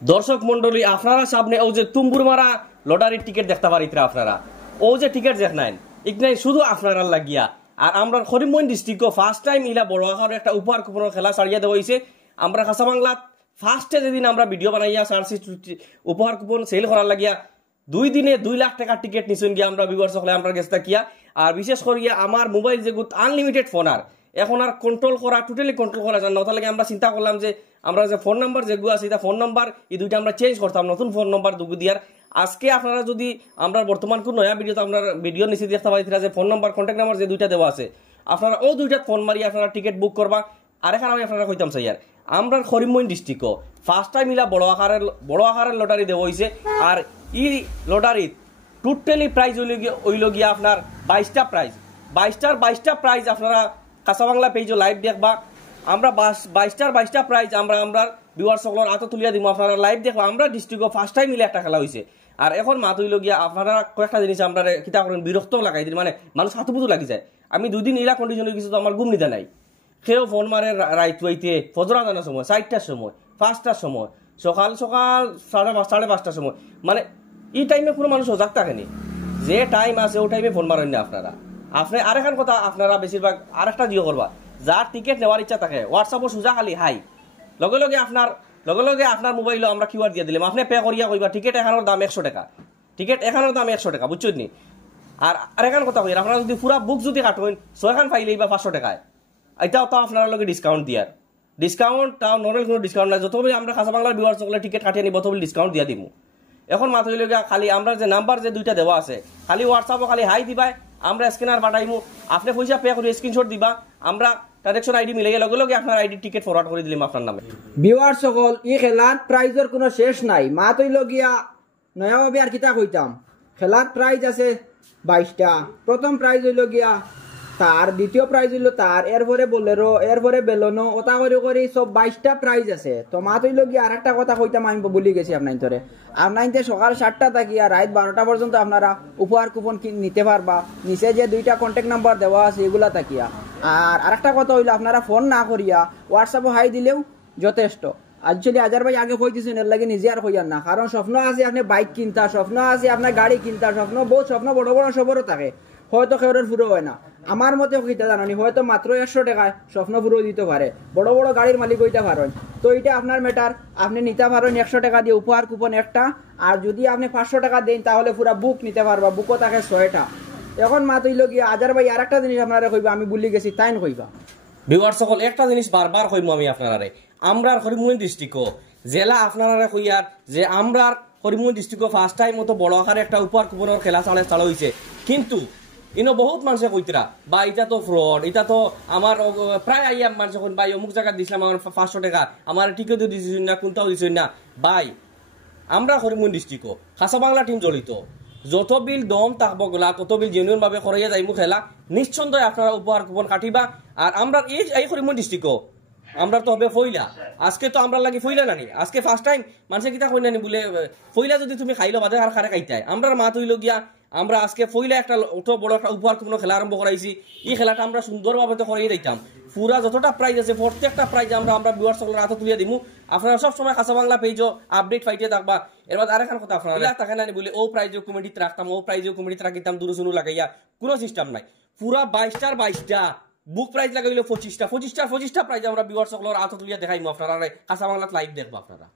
দর্শক মন্ডলী আপনারা সামনে ও যে তুম্বুর মারা লটারির টিকিট দেখতে পারিতরা আপনারা ও যে টিকিট দেখ নাই ইকনাই শুধু আপনারা লাগিয়া আর আমরা করিমগঞ্জ ডিস্ট্রিক্ট ফার্স্ট টাইম ইলা বড় আকার একটা উপহার কুপনের খেলা ছাড়িয়ে দেওয়া হয়েছে। আমরা খাসা বাংলাত ফার্স্টে যেদিন আমরা ভিডিও বানাইয়া সারছি উপহার কুপন সেল করার লাগিয়া 2 দিনে 2 লাখ টাকার টিকিট নিছেন গিয়া আমরা ভিউয়ার্স হলে আমরা গেছতা কিয়া আর বিশেষ করিয়া আমার মোবাইল যে আনলিমিটেড ফোন আর এখন আর কন্ট্রোল করা টোটালি কন্ট্রোল করা যায় না। তার লাগে আমরা চিন্তা করলাম যে আমরা যে ফোন নাম্বার যেগুলো আছে এটা ফোন নাম্বার এই দুইটা আমরা চেঞ্জ করতাম নতুন ফোন নাম্বার দুগু দিয়ার। আজকে আপনারা যদি আমরা বর্তমান কোন নয়া ভিডিওতে আমরা ভিডিও নিচে দেখতে পাইছিলা যে ফোন নাম্বার কন্ট্যাক্ট নাম্বার যে দুইটা দেওয়া আছে আপনারা ও দুইটা ফোন মারি আপনারা টিকিট বুক করবা। আর এখানে আমি আপনারা কইতাম চাই আর আমরা করিমগঞ্জ ডিস্ট্রিক্ট ফার্স্ট টাইম ইলা বড় আকারের লটারি দেওয়া হয়েছে। আর ই লটারি টোটালি প্রাইজ হইল গিয়া আপনার 22টা প্রাইজ 22টা প্রাইজ আপনারা কাঁচা বাংলা পেজও লাইভ দেখবা। আমরা 22টা প্রাইজ আমরা ভিউয়ার্স সকলের আতো তুলিয়া দিব আপনারা লাইভ দেখবা। আমরা ডিস্ট্রিক্ট ফার্স্ট টাইম মিলে একটা খেলা হয়েছে আর এখন মাত হইল গিয়া আপনারা কয়েকটা জিনিস আমরা কিতা করেন বিরক্ত লাগাই দিন মানে মানুষ হাতুপুতু লাগি যায়। আমি 2 দিন ইলা কন্ডিশনে কিছু তো আমার ঘুম নিতে নাই সেও ফোন মারে রাইত হইতে ফজরা জানার সময় 4টার সময় 5টার সময় সকাল 5:30টার সময় মানে এই টাইমে কোনো মানুষ সজাগ থাকেনি যে টাইম আছে ও টাইমে ফোন মারেন না আপনারা। আপনি আরেকখান কথা আপনারা বেশিরভাগ আরেকটা জিও করবা যার টিকিট নেওয়ার ইচ্ছা থাকে হোয়াটসঅ্যাপে সোজা খালি হাই লগে লগে আপনার মোবাইলে আমরা কিউআর দিয়ে দিলাম আপনি পে করিয়া কইবা টিকিট এখানোর দাম 100 টাকা টিকিট এখানোর দাম 100 টাকা বুঝছেন নি। আর আরেকখান কথা কই আপনারা যদি পুরা বুক যদি কাটেন 6খান ফাইলেই বা 500 টাকায় এটাও তো আপনারা লগে ডিসকাউন্ট দিয়ার ডিসকাউন্ট তাও নর্মাল কোনো ডিসকাউন্ট নাই যতবে আমরা খাসা বাংলার ভিউয়ার্স সকলে টিকিট কাটিয়ে নিব তবে ডিসকাউন্ট দিয়া দিমু। এখন মাত্র হইল গিয়া খালি আমরা যে নাম্বার যে দুইটা দেওয়া আছে খালি হোয়াটসঅ্যাপে খালি হাই দিবাই আমরা স্ক্যানার পাঠাইমু আপনি পয়সা পে করে স্ক্রিনশট দিবা আমরা ট্রানজাকশন আইডি মিলাইয়া লগে লগে আপনার আইডি টিকিট ফরওয়ার্ড করে দিলাম আপনার নামে। ভিউয়ার্স সকল ই খেলার প্রাইজের কোনো শেষ নাই মা তৈল গিয়া নয়াভাবে আর কিতা কইতাম খেলার প্রাইজ আছে 22টা। প্রথম প্রাইজ হইল গিয়া তার দ্বিতীয় প্রাইজ হইল তার এরপরে বোলেরো এরপরে বেলনো ওটা করে সব 22টা প্রাইজ আছে। তো মা তৈল গিয়া আর একটা কথা কইতাম আমি ভুলি গেছি আপনাইতে সকাল 7টা থাকিয়া রাত 12টা পর্যন্ত আপনারা উপহার কুপন নিতে পারবা নিচে যে 2টা কন্ট্যাক্ট নাম্বার দেওয়া আছে এগুলা থাকিয়া। আর আরেকটা কথা হইলো আপনারা ফোন না করিয়া হোয়াটসঅ্যাপে হাই দিলেও যথেষ্ট। অ্যাকচুয়ালি আজার ভাই আগে কইতেছেন এর লাগে নিজে আর কইয়ার না কারণ স্বপ্ন আছে আপনি বাইক কিনতা স্বপ্ন আছে আপনার গাড়ি কিনতা স্বপ্ন বড় বড় সবরও থাকে হয়তো কেউরের পুরো হয় না। আমার মতে কইতা জানি হয়তো মাত্র 100 টাকায় স্বপ্ন পুরো দিতে পারে বড় বড় গাড়ির মালিক হইতে পারেন। তো এটা আপনার ম্যাটার আপনি নিতে পারেন 100 টাকা দিয়ে উপহার কুপন একটা। আর যদি আপনি 500 টাকা দেন তাহলে পুরো বুক নিতে পারবা বুকও থাকে 6টা। এখন মা তৈল গিয়া আজার ভাই আর একটা জিনিস আপনারা কইবা আমি ভুলি গেছি তাইন কইবা। ভিউয়ার্স সকল একটা জিনিস বারবার কইমু আমি আপনারারে আমরা করিমগঞ্জ ডিস্ট্রিক্ট জেলা আপনারা কইয়ার যে আমরা করিমগঞ্জ ডিস্ট্রিক্ট ফার্স্ট টাইম মতো বড় আকারে একটা উপহার কুপনের খেলা চালা হয়েছে কিন্তু ইনো বহুত মানুষে কইতরা বা এটা তো ফ্রড এটা তো আমার প্রায় আইয়া মানুষ যখন ভাই অমুক জায়গা দিছিলাম আমার 500 টাকা আমার টিকিটও দিয়েছেন না কোনটাও দিয়েছেন না ভাই আমরা করিমগঞ্জ ডিস্ট্রিক্ট খাসা বাংলা টিম জড়িত যত বিল দম থাকবো গোলা তত বিল জেনুইন ভাবে করাইয়া যাইমু খেলা নিঃসন্দেহে আপনারা উপহার কুপন কাটিবা। আর আমরা এই করিমগঞ্জ ডিস্ট্রিক্ট আমরা তো হবে ফইলা আজকে তো আমরা লাগি ফইলা নানি আজকে ফার্স্ট টাইম মানুষে কিতা কই নানি বলে ফইলা যদি তুমি খাইলো বাদে আর খারে খাইতাই আমরা মা তৈল গিয়া আমরা আজকে ফইলা একটা অত বড় একটা উপহার কুপন খেলা আরম্ভ করাইছি। এই খেলাটা আমরা সুন্দরভাবে তো করাই দিতাম পুরা যতটা প্রাইজ আছে প্রত্যেকটা প্রাইজ আমরা ভিউয়ার্স সকলের হাতে তুলিয়ে দিমু। আপনারা সব সময় খাসা বাংলা পেজও আপডেট পাইতে থাকবা। এরপর আরেকখান কথা আপনারা থাকে না বলে ও প্রাইজও কমিটিতে রাখতাম ও প্রাইজও কমিটিতে রাখিতাম দূর শুনু লাগাইয়া কোনো সিস্টেম নাই পুরা 22টা বুক প্রাইজ লাগাইলে 25টা প্রাইজ আমরা ভিউয়ার্স সকলের হাতে তুলিয়া দেখাইমু আপনারা খাসা বাংলা লাইভ দেখবা আপনারা।